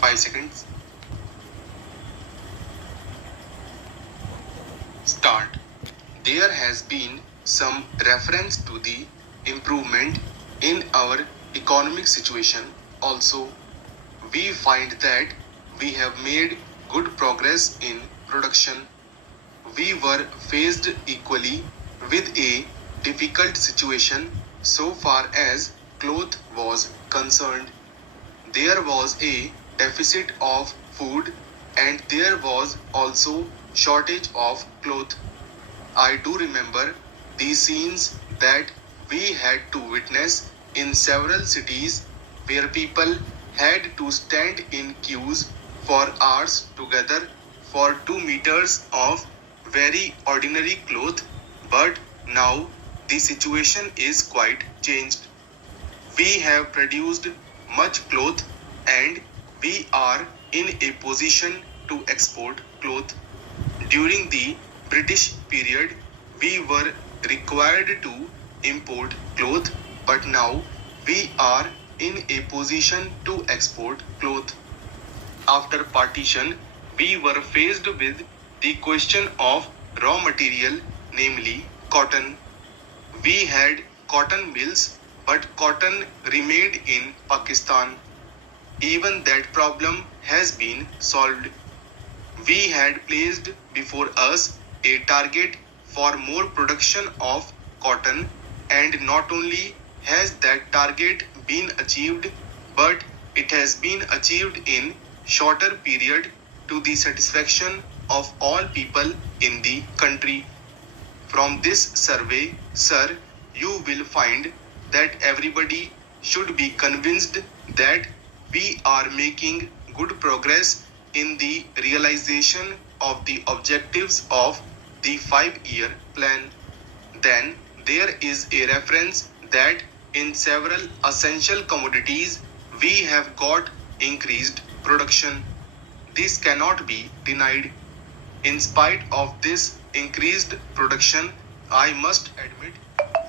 5 seconds. Start. There has been some reference to the improvement in our economic situation. Also, we find that we have made good progress in production. We were faced equally with a difficult situation so far as cloth was concerned. There was a deficit of food and there was also shortage of cloth. I do remember the scenes that we had to witness in several cities where people had to stand in queues for hours together for 2 meters of very ordinary cloth, but now the situation is quite changed. We have produced much cloth and we are in a position to export cloth. During the British period, we were required to import cloth, but now we are in a position to export cloth. After partition, we were faced with the question of raw material, namely cotton. We had cotton mills, but cotton remained in Pakistan. Even that problem has been solved. We had placed before us a target for more production of cotton, and not only has that target been achieved, but it has been achieved in shorter period to the satisfaction of all people in the country. From this survey, sir, you will find that everybody should be convinced that we are making good progress in the realization of the objectives of the 5-year plan. Then there is a reference that in several essential commodities we have got increased production. This cannot be denied. In spite of this increased production, I must admit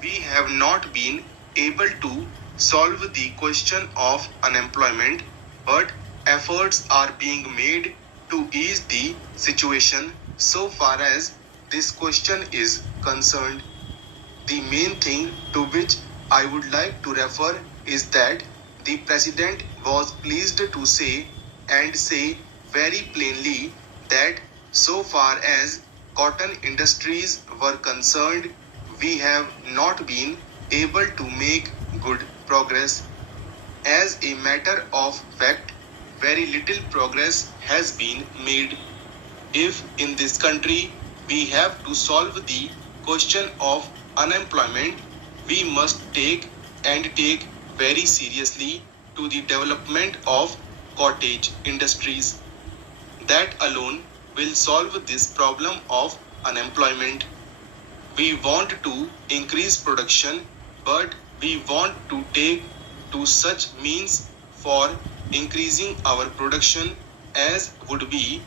we have not been able to solve the question of unemployment, but efforts are being made to ease the situation so far as this question is concerned. The main thing to which I would like to refer is that the president was pleased to say and say very plainly that so far as cotton industries were concerned, we have not been able to make good progress. As a matter of fact, very little progress has been made. If in this country we have to solve the question of unemployment, we must take very seriously to the development of cottage industries. That alone will solve this problem of unemployment. We want to increase production, but we want to take to such means for increasing our production as would be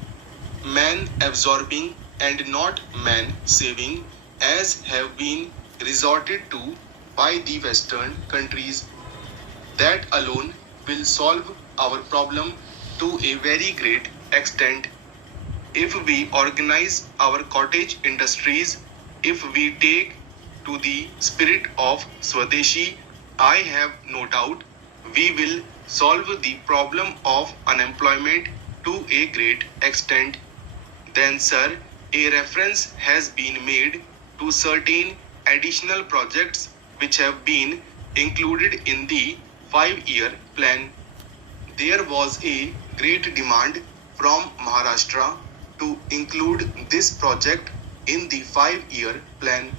man absorbing and not man saving, as have been resorted to by the Western countries. That alone will solve our problem to a very great extent. If we organize our cottage industries, if we take to the spirit of Swadeshi, I have no doubt we will solve the problem of unemployment to a great extent. Then, sir, a reference has been made to certain additional projects which have been included in the 5-year plan. There was a great demand from Maharashtra to include this project in the 5-year plan.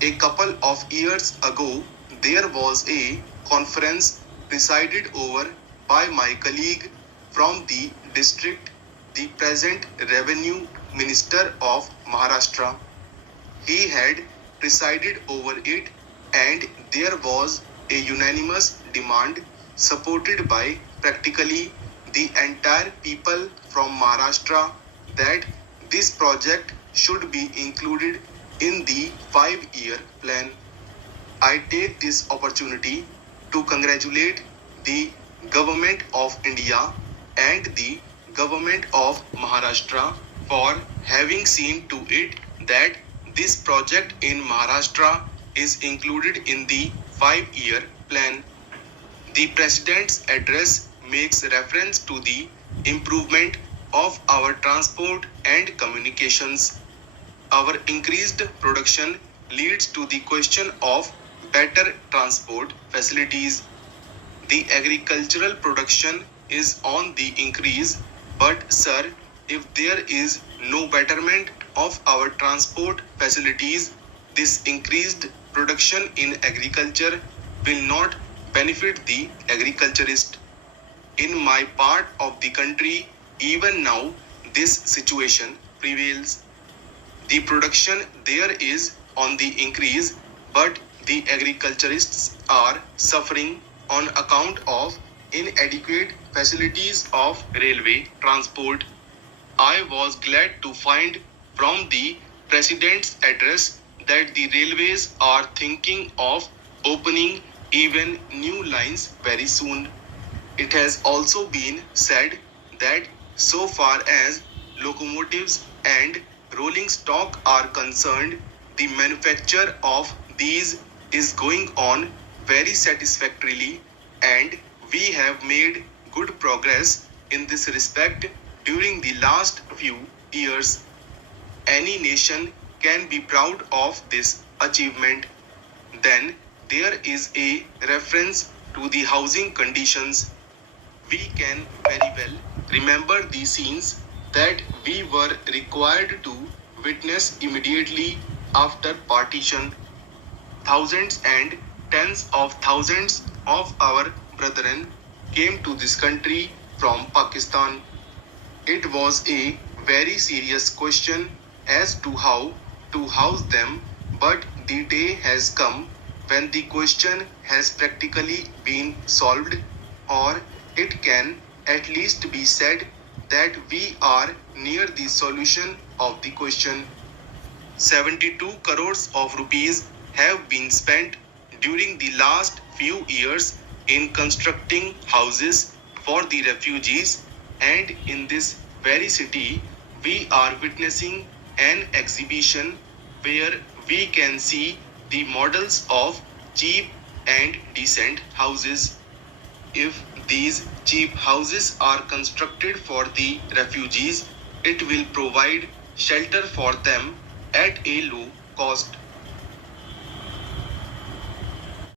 A couple of years ago, there was a conference presided over by my colleague from the district, the present Revenue Minister of Maharashtra. He had presided over it, and there was a unanimous demand supported by practically the entire people from Maharashtra that this project should be included in the 5-year plan. I take this opportunity to congratulate the Government of India and the government of Maharashtra for having seen to it that this project in Maharashtra is included in the 5-year plan. The President's address makes reference to the improvement of our transport and communications. Our increased production leads to the question of better transport facilities. The agricultural production is on the increase, but sir, if there is no betterment of our transport facilities, this increased production in agriculture will not benefit the agriculturist. In my part of the country, even now, this situation prevails. The production there is on the increase, but the agriculturists are suffering on account of inadequate facilities of railway transport. I was glad to find from the President's address that the railways are thinking of opening even new lines very soon. It has also been said that so far as locomotives and rolling stock are concerned, the manufacture of these is going on very satisfactorily, and we have made good progress in this respect during the last few years. Any nation can be proud of this achievement. Then there is a reference to the housing conditions. We can very well remember the scenes that we were required to witness immediately after partition. Thousands and tens of thousands of our brethren came to this country from Pakistan. It was a very serious question as to how to house them, but the day has come when the question has practically been solved, or it can at least be said that we are near the solution of the question. 72 crores of rupees have been spent during the last few years in constructing houses for the refugees, and in this very city we are witnessing an exhibition where we can see the models of cheap and decent houses. If these cheap houses are constructed for the refugees, it will provide shelter for them at a low cost.